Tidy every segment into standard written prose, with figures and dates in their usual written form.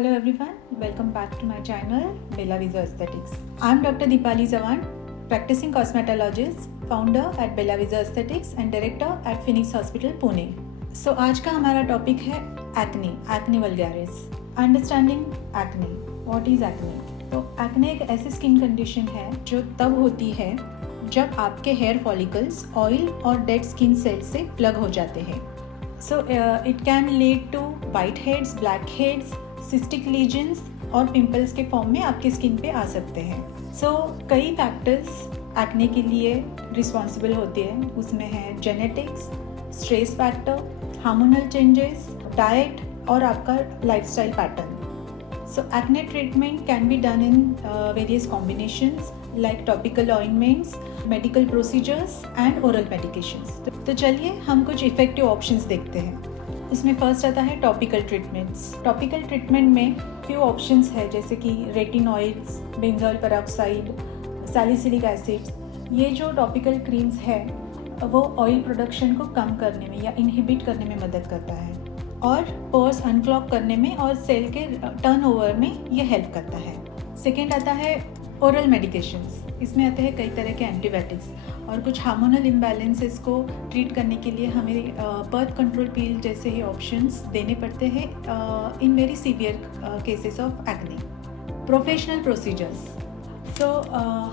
Hello everyone, welcome back to my channel Bella Visa Aesthetics. I am Dr. Deepali Zawan, practicing cosmetologist, founder at Bella Visa Aesthetics and director at Phoenix Hospital, Pune. So आज का हमारा topic है acne vulgaris. Understanding acne. What is acne? तो acne एक ऐसी skin condition है जो तब होती है जब आपके हेयर फॉलिकल्स ऑयल और डेड स्किन सेल्स से प्लग हो जाते हैं. So it can lead to whiteheads, blackheads, cystic lesions और पिंपल्स के फॉर्म में आपकी स्किन पे आ सकते हैं. कई फैक्टर्स एक्ने के लिए रिस्पॉन्सिबल होते हैं. उसमें है genetics, stress factor, hormonal changes, diet और आपका lifestyle pattern. Acne treatment can be done in various combinations like topical ointments, medical procedures and oral medications. तो चलिए हम कुछ इफेक्टिव ऑप्शंस देखते हैं. उसमें फर्स्ट आता है टॉपिकल ट्रीटमेंट्स. टॉपिकल ट्रीटमेंट में फ्यू ऑप्शंस है जैसे कि retinoids, benzoyl peroxide, salicylic acids. ये जो टॉपिकल क्रीम्स है वो ऑयल प्रोडक्शन को कम करने में या इनहिबिट करने में मदद करता है और पोर्स अनक्लॉग करने में और सेल के टर्नओवर में ये हेल्प करता है. सेकेंड आता है ओरल मेडिकेशंस. इसमें आते हैं कई तरह के एंटीबायोटिक्स और कुछ हार्मोनल इम्बैलेंसेस को ट्रीट करने के लिए हमें बर्थ कंट्रोल पिल जैसे ही ऑप्शंस देने पड़ते हैं in very severe cases of acne. Professional procedures.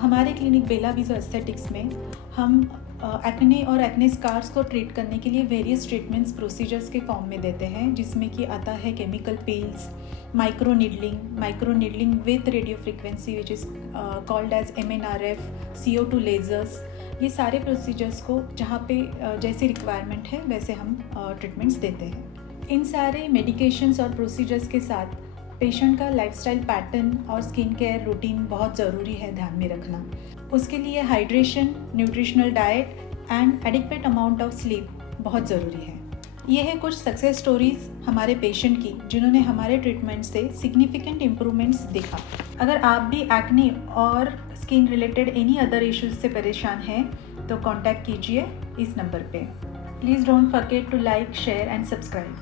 हमारे क्लिनिक बेला विज़ा एस्थेटिक्स में हम एक्ने और एक्ने स्कार्स को ट्रीट करने के लिए वेरियस ट्रीटमेंट्स प्रोसीजर्स के फॉर्म में देते हैं, जिसमें कि आता है chemical peels, micro needling with radio frequency which is called as MNRF, CO2 lasers. ये सारे प्रोसीजर्स को जहाँ पे जैसी रिक्वायरमेंट है वैसे हम ट्रीटमेंट्स देते हैं. इन सारे मेडिकेशंस और प्रोसीजर्स के साथ पेशेंट का लाइफस्टाइल पैटर्न और स्किन केयर रूटीन बहुत ज़रूरी है ध्यान में रखना. उसके लिए hydration, nutritional diet and adequate amount of sleep बहुत ज़रूरी है. ये है कुछ सक्सेस स्टोरीज हमारे पेशेंट की जिन्होंने हमारे ट्रीटमेंट से सिग्निफिकेंट इम्प्रूवमेंट्स देखा. अगर आप भी एक्ने और skin related any other issues से परेशान हैं तो कांटेक्ट कीजिए इस नंबर पे. Please don't forget to like, share and subscribe.